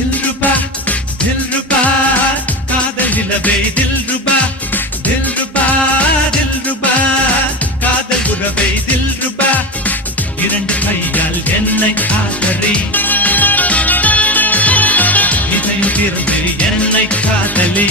தில்ருபா தில்ருபா காதல் நிலவே தில்ருபா தில்ருபா தில்ருபா காதல் உறவை தில்ருபா இரண்டு கையால் என்னை காதலி இதயம் திறந்து என்னை காதலி